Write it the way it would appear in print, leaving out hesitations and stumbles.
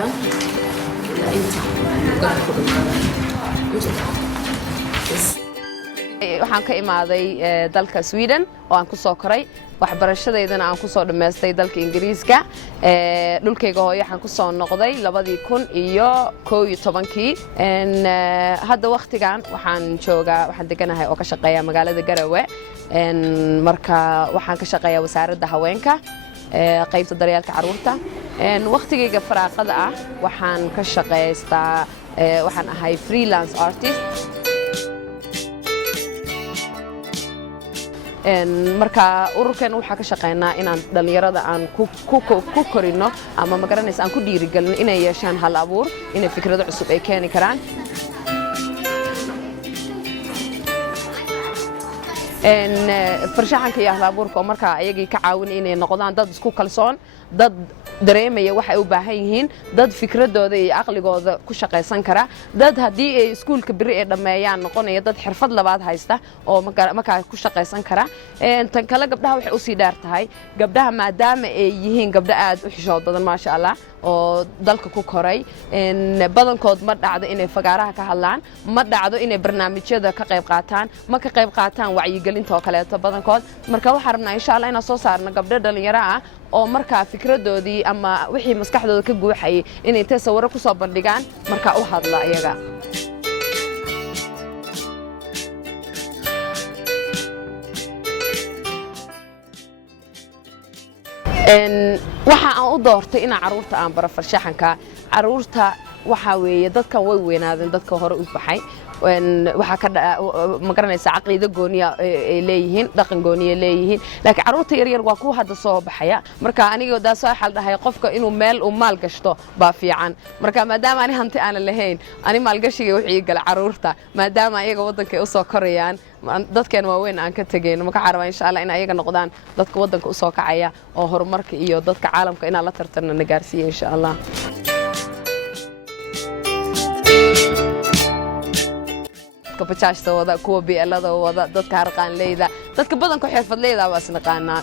دم إلى أنت قبل كل مرة waxaan ka imaaday dalka Sweden oo aan ku soo koray waxbarashadeedana aan ku soo dhameystay dalka Ingiriiska dhulkayga hooyo waxaan ku soo noqday 2011 hadda waqtigan waxaan deganahay oo ka shaqeeya magaalada Garowe marka waxaan ka shaqeeyaa wasaaradda haweenka qaybta daryeelka carruurta waqtigayga faraaqada ah waxaan ka shaqeystaa waxaan ahay freelance artist marka ururkan waxa ka shaqeynaa inaan dhalinyarada aan ku korino ama magaranaysa aan ku dhiirigelino inay yeeshaan hal abuur inay fikrado cusub ay keeni karaan farshaxanka iyo hal abuurka marka ayagii ka caawin inay noqdaan dad isku kalsoon dad dareemaya waxa ay u baahan yihiin dad fikradooda iyo aqligooda ku shaqeysan kara dad hadii ay iskuulka biri ay dhameeyaan noqonaya dad xirfad labaad haysta oo marka ku shaqeysan kara tan kale gabdhaha waxay u sii dheer tahay gabdhaha maadaama ay yihiin gabdho aad u xishood badan maasha Allah oo dalka ku koray badankood ma dhacdo inay fagaaraha ka hadlaan ma dhacdo inay barnaamijyada ka qayb qaataan ma ka qayb qaataan wacyigelinta oo kale badankood marka waxaan rabnaa insha Allah inaan soo saarno gabdho dhalinyaro ah oo marka fikradoodii ama wixii maskaxdooda ka guuxay inay sawirro ku soo bandhigaan marka u hadla iyaga waxa aan u doortay in carruurta aan baro farshaxanka carruurta waxa weeye dadkan way weynaadeen dadka hore u baxay waxa ka magaranaysa aqoonta gooniya ay leeyihiin dhaqan gooniya leeyihiin laakiin carruurta yar yar waa ku hadda soo baxaya marka aniga daas waxa dhahay qofka inuu meel u maal gashto baa fiican marka maadaama ani hanti aan lahayn ani maal gashiga wixii gal carruurta maadaama ayaga wadanka u soo korayaan dadkan waaweyn aan ka tageen marka xaraba insha Allah in ayaga noqdaan dadka wadanka u soo kacaya oo horumarka iyo dadka caalamka in la tartana gaarsiiyo insha Allah bajaajta wada kuwa bielada wada dadka harqaan leeyda dadka badan ku xirfad leeyda waa isnaqaanaa